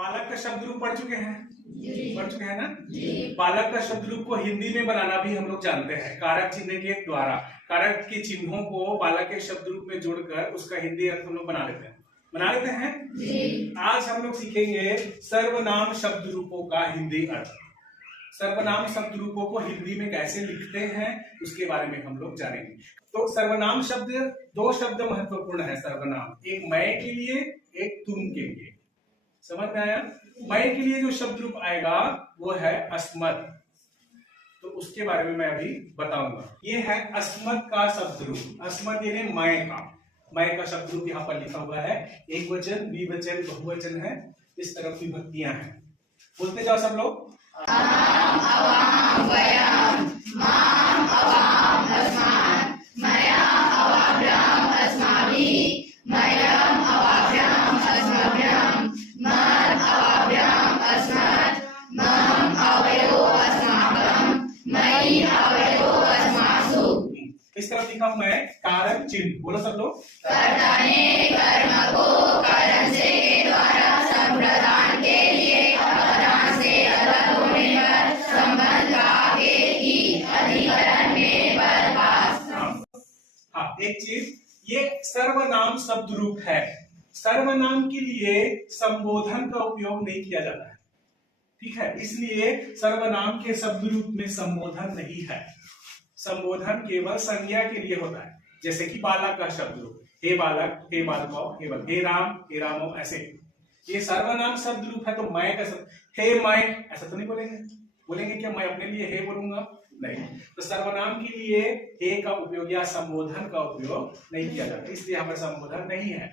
बालक का शब्द रूप पढ़ चुके हैं? पढ़ चुके हैं ना? बालक का शब्द रूप को हिंदी में बनाना भी हम लोग जानते हैं कारक चिन्ह के द्वारा। कारक के चिन्हों को बालक के शब्द रूप में जोड़कर उसका हिंदी अर्थ हम लोग बना लेते हैं। आज हम लोग सीखेंगे सर्वनाम शब्द रूपों का हिंदी अर्थ। सर्वनाम शब्द रूपों को हिंदी में कैसे लिखते हैं उसके बारे में हम लोग जानेंगे। तो सर्वनाम शब्द, दो शब्द महत्वपूर्ण है सर्वनाम, एक मैं के लिए, एक तुम के लिए। समझ में आया? मैं के लिए जो शब्द रूप आएगा वो है अस्मत्, तो उसके बारे में मैं अभी बताऊंगा। ये है अस्मत् का शब्द रूप। अस्मत् यानी मैं का शब्द रूप यहाँ पर लिखा हुआ है। एक वचन, द्विवचन, बहुवचन है, इस तरफ विभक्तियां हैं। बोलते जाओ सब लोग। अहम, अवाम, वयम, माम, अवाम, अस्मात्, मयम, अवाभ्याम, अस्माभिः, मयम, अवाभ्याम, अस्मभ्यम, मम, अवाभ्याम, अस्मत्, मम, अवयो, अस्माकं, मयि, अवयो, अस्मासु। इस तरफ लिखा हूं मैं कारक चिन्ह। बोलो सब लोग। कर्ता ने कर्म को कारण से के द्वारा संप्रदान के लिए अपराध से अलग होने पर संबंध का एक ही अधिकरण में बर्खास्त। हाँ, एक चीज, ये सर्वनाम शब्द रूप है। सर्वनाम के लिए संबोधन का उपयोग नहीं किया जाता है, ठीक है? इसलिए सर्वनाम के शब्द रूप में संबोधन नहीं है। संबोधन केवल संज्ञा के लिए होता है। जैसे कि बालक का शब्द रूप, हे बालक, हे बालको, हे राम, हे रामो, ऐसे। ये सर्वनाम शब्द रूप है, तो मैं का शब्द, हे मैं, ऐसा तो नहीं बोलेंगे। बोलेंगे क्या मैं अपने लिए हे बोलूंगा? नहीं। तो सर्वनाम के लिए हे का उपयोग या संबोधन का उपयोग नहीं किया जाता, इसलिए यहाँ पर संबोधन नहीं है,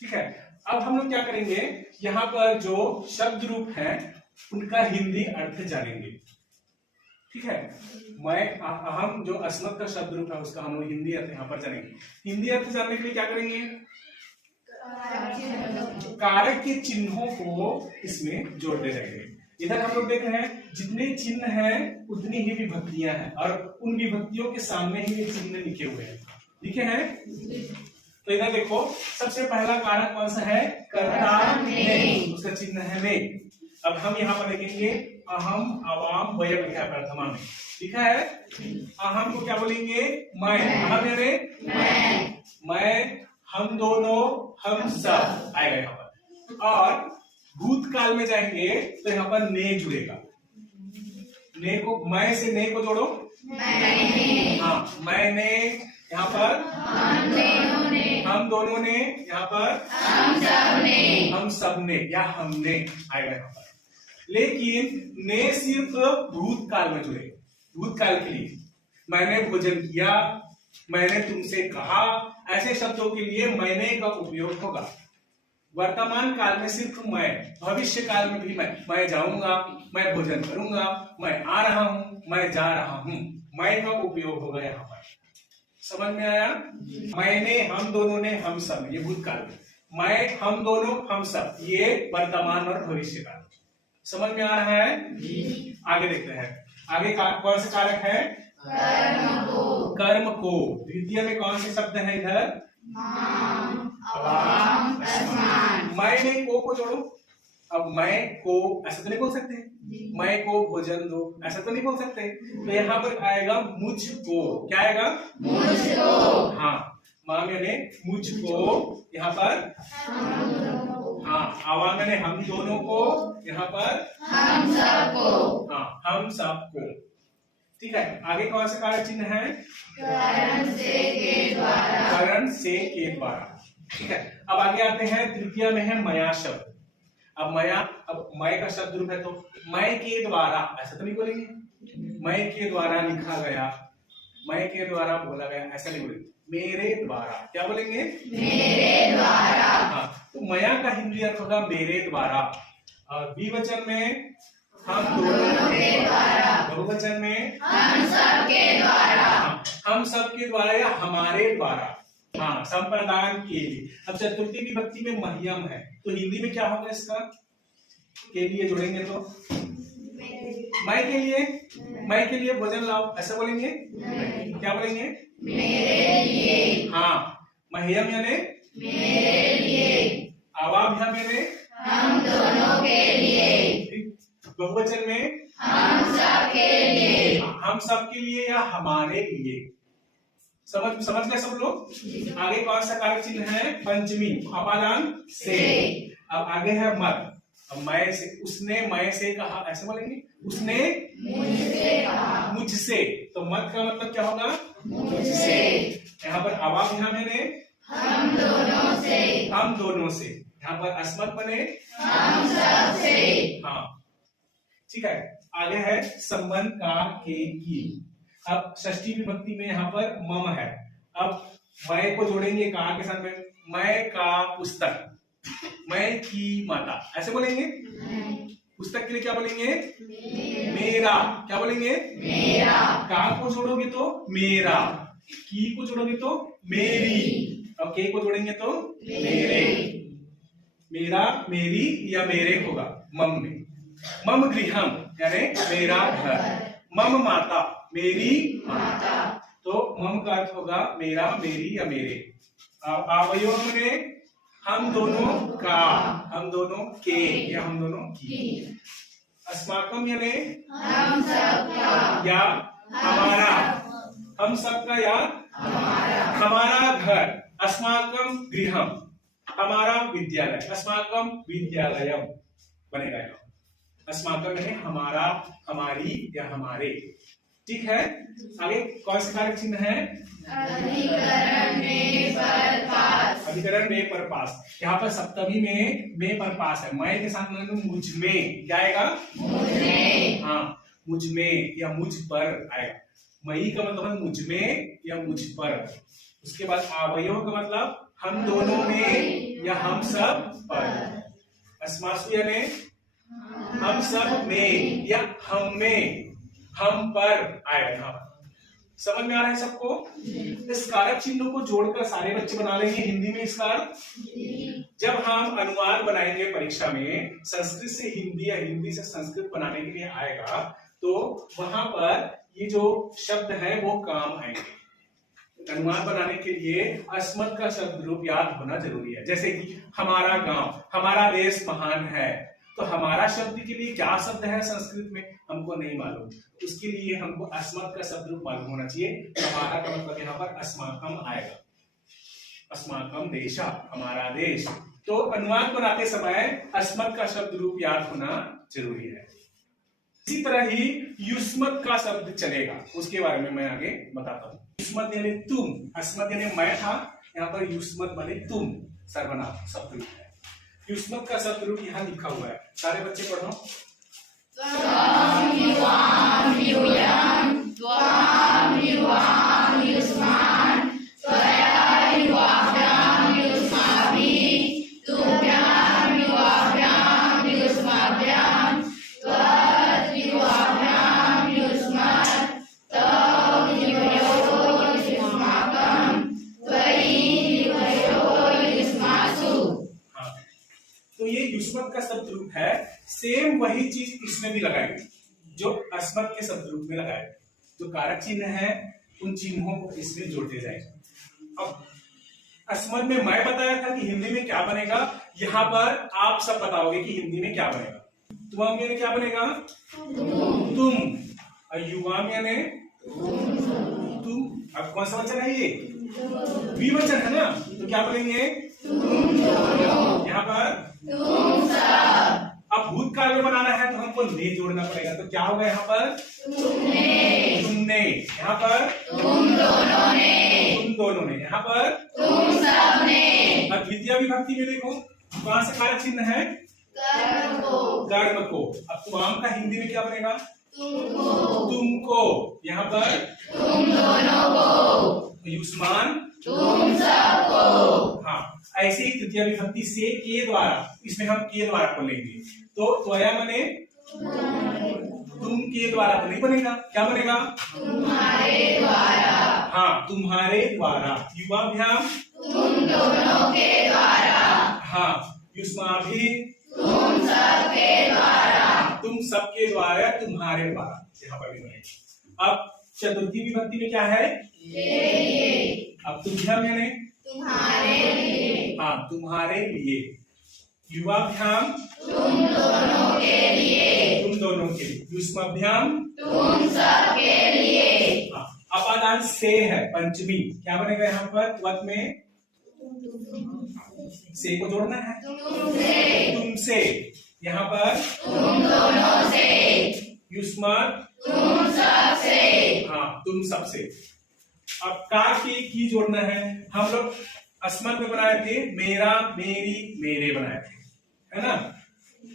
ठीक है? अब हम लोग क्या करेंगे, यहाँ पर जो शब्द रूप है उनका हिंदी अर्थ जानेंगे, ठीक है? हम जो अस्मत् का शब्द रूप है उसका हम लोग हिंदी अर्थ यहाँ पर जानेंगे। हिंदी अर्थ जानने के लिए क्या करेंगे? कारक के चिन्हों को इसमें जोड़ते जाएंगे। इधर हम लोग देख रहे हैं जितने चिन्ह हैं उतनी ही विभक्तियां हैं, और उन विभक्तियों के सामने ही ये चिन्ह लिखे हुए हैं। लिखे हैं? तो इधर देखो, सबसे पहला कारक कौन सा है? कर्ता ने, उसका चिन्ह है ने। अब हम यहाँ पर देखेंगे अहम, अवाम, वयम लिखा है प्रथमा में, लिखा है। अहम को क्या बोलेंगे? मैं। अहम यानी मैं, हम दोनों, हम सब आएगा यहाँ पर। और भूतकाल में जाएंगे तो यहाँ पर ने जुड़ेगा। ने को, मैं से ने को जोड़ो। हाँ, मैंने, यहाँ पर हम दोनों ने, यहाँ पर हम सब ने या हमने आएगा यहाँ पर। लेकिन ने सिर्फ भूतकाल में जुड़ेगा, भूतकाल के लिए। मैंने भोजन किया, मैंने तुमसे कहा, ऐसे शब्दों के लिए मैंने का उपयोग होगा। वर्तमान काल में सिर्फ मैं, भविष्य काल में भी मैं जाऊंगा, मैं भोजन करूंगा, मैं आ रहा हूं, मैं जा रहा हूं, मैं का उपयोग होगा यहाँ पर। समझ में आया? मैंने, हम दोनों ने, हम सब, ये भूतकाल में। मैं, हम दोनों, हम सब, ये वर्तमान और भविष्य काल। समझ में आ रहा है? आगे देखते हैं। आगे कौन से कारक है? कर्म को। द्वितीय में कौन से शब्द है इधर? मैंने को जोड़ो। अब मैं को ऐसा तो नहीं बोल सकते, मैं को भोजन दो, ऐसा तो नहीं बोल सकते। तो यहाँ पर आएगा मुझको। क्या आएगा? मुझको। हाँ, माम यानी मुझको, यहाँ पर हाँ, आवाम यानी हम दोनों को, यहाँ पर हम सबको। हाँ, हम सबको, ठीक है? आगे कौन सा कारक चिन्ह है? कारण से के द्वारा। कारण से के द्वारा, ठीक है? अब आगे आते हैं, तृतीय में है मया शब्द। अब मैं का शब्द रूप है, तो मैं के द्वारा, ऐसा तो नहीं बोलेंगे। मैं के द्वारा लिखा गया, मैं के द्वारा बोला गया, ऐसा नहीं बोलेंगे। मेरे द्वारा, क्या बोलेंगे? मेरे द्वारा। हाँ, तो मया का हिंदी अर्थ होगा मेरे द्वारा। और द्विवचन में हम दोनों के द्वारा, बहुवचन में हम सब के द्वारा। हम सब के द्वारा या हमारे द्वारा। हाँ, संप्रदान के लिए। अब चतुर्थी विभक्ति में मह्यम है, तो हिंदी में क्या होगा इसका? के लिए जोड़ेंगे तो मैं के लिए भोजन लाओ, ऐसा बोलेंगे? क्या बोलेंगे? मेरे लिए। हाँ, मह्यम यानी मेरे लिए। अवाभ्याम यानी हम दोनों के बहुवचन में हम सबके लिए, हम सबके लिए या हमारे लिए। समझ गए सब लोग। आगे कौन सा कारक चिन्ह है? पंचमी, अपादान से। अब आगे है मत। अब मैं से, उसने मैं से कहा, ऐसे बोलेंगे उसने मुझसे कहा, मुझसे। तो मत का मतलब क्या होगा? मुझसे। यहाँ पर अवाब यहाँ मैंने हम दोनों से, हम दोनों से। यहाँ पर अस्मत बने हम सब से। हाँ ठीक है। आगे है संबंध का के की। अब षष्ठी विभक्ति में यहाँ पर मम है। अब मैं को जोड़ेंगे का के साथ में, मैं का पुस्तक, मैं की माता, ऐसे बोलेंगे। पुस्तक के लिए क्या बोलेंगे? मेरा। क्या बोलेंगे? मेरा। का को जोड़ोगे तो मेरा, की को जोड़ोगे तो मेरी, और के को जोड़ेंगे तो मेरे। मेरा, मेरी या मेरे होगा मम में। मम गृहम यानी मेरा घर। मम माता, मेरी माता। तो मम का अर्थ होगा मेरा, मेरी या मेरे। अवयव में हम दोनों का, हम दोनों के या हम दोनों की। अस्माकम यानी हम सबका या हमारा, हम सबका या हमारा घर। अस्माकम गृहम, हमारा विद्यालय। अस्माकम विद्यालयम बनेगा यहाँ। अस्माकम यानी हमारा, हमारी या हमारे। ठीक है। आगे कौन सा कारक चिन्ह है? अधिकरण में परपास। अधिकरण में परपास। यहाँ पर सप्तमी में परपास है। मैं के साथ में मुझ में क्या आएगा? मुझमें। हाँ, मुझ में या मुझ पर आएगा। मई का मतलब मुझ में या मुझ पर। उसके बाद अवयव का मतलब हम दोनों में या हम सब पर। अस्मासु यानी हम सब में या हम में, हम पर आएगा यहाँ पर। समझ में आ रहा है सबको? इस कारक चिन्हों को जोड़कर सारे बच्चे बना लेंगे हिंदी में इसका। जब हम अनुवाद बनाएंगे परीक्षा में, संस्कृत से हिंदी या हिंदी से संस्कृत बनाने के लिए आएगा, तो वहां पर ये जो शब्द है वो काम आएंगे। अनुवाद बनाने के लिए अस्मत् का शब्द रूप याद होना जरूरी है। जैसे कि हमारा गांव, हमारा देश महान है, तो हमारा शब्द के लिए क्या शब्द है संस्कृत में हमको नहीं मालूम। उसके लिए हमको अस्मत् का शब्द रूप मालूम होना चाहिए। हमारा का मतलब यहाँ पर अस्माकम आएगा। अस्माकम देशा, हमारा देश। तो अनुवाद बनाते समय अस्मत् का शब्द रूप याद होना जरूरी है। इसी तरह ही युष्मत् का शब्द चलेगा, उसके बारे में मैं आगे बताता हूँ। युष्मत् यानी तुम, अस्मत् यानी मैं था, यहाँ पर युष्मत् माने तुम, सर्वनाम शब्द रूप है। युष्मत् का शब्द रूप यहाँ लिखा हुआ है, सारे बच्चे पढ़ो। त्वं युवां यूयं, त्वां युवां युष्मान्, त्वया युवाभ्यां युष्माभिः, तुभ्यां युवाभ्यां युष्माभ्यां, त्वद् युवाभ्यां युष्मत्, तव युवयोः युष्माकं, त्वयि युवयोः युष्मासु। तो ये युष्मत् का शब्द रूप है। सेम वही चीज इसमें भी लगाएंगे जो अस्मत् के शब्द रूप में लगाए। जो कारक चिन्ह है उन चिन्हों को इसमें जोड़ते जाएंगे। अब अस्मत् में मैं बताया था कि हिंदी में क्या बनेगा, यहाँ पर आप सब बताओगे कि हिंदी में क्या बनेगा। तुम यानी क्या बनेगा? तुम। और युवाम यानी तुम। अब कौन सा वचन है ये? द्विवचन है ना, तो क्या बोलेंगे? यहाँ पर तुम सब। अब भूतकाल में बनाना है तो हमको ने जोड़ना पड़ेगा, तो क्या होगा यहाँ पर? तुमने। तुमने। यहाँ पर तुम दोनों ने। तुम दोनों ने। यहाँ पर तुम सब ने। अब द्वितीय विभक्ति में देखो कौन सा कारक चिन्ह है? कर्म को। कर्म को। अब तुम का हिंदी में क्या बनेगा? तुमको। तुमको। यहाँ पर तुम दोनों को। युष्मान तुम सबको। हाँ, ऐसे ही तृतीय विभक्ति से के द्वारा, इसमें हम के द्वारा को लेंगे, तो त्वया बने तुम के द्वारा तो नहीं बनेगा, क्या बनेगा? तुम्हारे द्वारा। हाँ, तुम्हारे द्वारा। युवाभ्याम तुम दोनों के द्वारा। हाँ, युष्माभि तुम सबके द्वारा। तुम सबके द्वारा, तुम्हारे द्वारा, यहाँ पर भी बनेगा। अब चतुर्थी विभक्ति में क्या है? लिए। अब तुभ्याम यानी तुम्हारे लिए। हाँ, तुम्हारे लिए। युवाभ्याम तुम दोनों के लिए। तुम दोनों युष्माभ्याम तुम सबके लिए। अपादान से है पंचमी, क्या बनेगा यहाँ पर त्वत में? से को जोड़ना है, तुमसे। तुमसे, यहाँ पर तुम दोनों से। युष्मत तुम सबसे। हाँ तुम सबसे। अब का की जोड़ना है। हम लोग अस्मत में बनाए थे मेरा, मेरी, मेरे बनाए थे, है ना।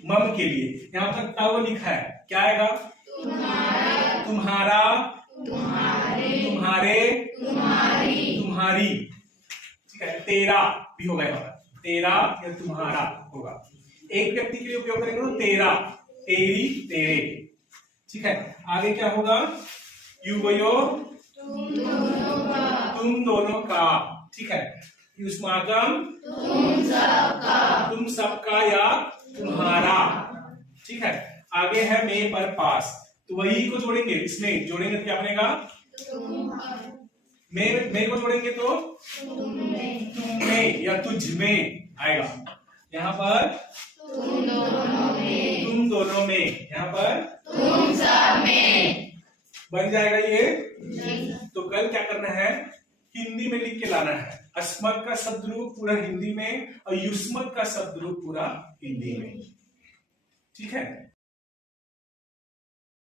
मम के लिए यहाँ पर तव लिखा है, क्या आएगा? तुम्हारा। तुम्हारा, तुम्हारे। तुम्हारे, तुम्हारी। तुम्हारी, ठीक है। तेरा भी होगा यहाँ पर, तेरा या तुम्हारा होगा। एक व्यक्ति के लिए उपयोग करेंगे तो तेरा, तेरी, तेरे, ठीक है। आगे क्या होगा? युवयो तुम दोनों का, ठीक है। युष्माकम तुम सबका। तुम सबका या तुम्हारा, ठीक है। आगे है मे पर पास, तो वही को जोड़ेंगे, इसमें जोड़ेंगे तो क्या बनेगा? मे को जोड़ेंगे तो तुम में या तुझ में आएगा। यहाँ पर तुम दोनों में। तुम दोनों में, यहाँ पर तुम सब में। बन जाएगा ये। तो कल क्या करना है? हिंदी में लिख के लाना है। अस्मत का शब्द रूप पूरा हिंदी में और युष्मत का शब्द रूप पूरा हिंदी में, ठीक है।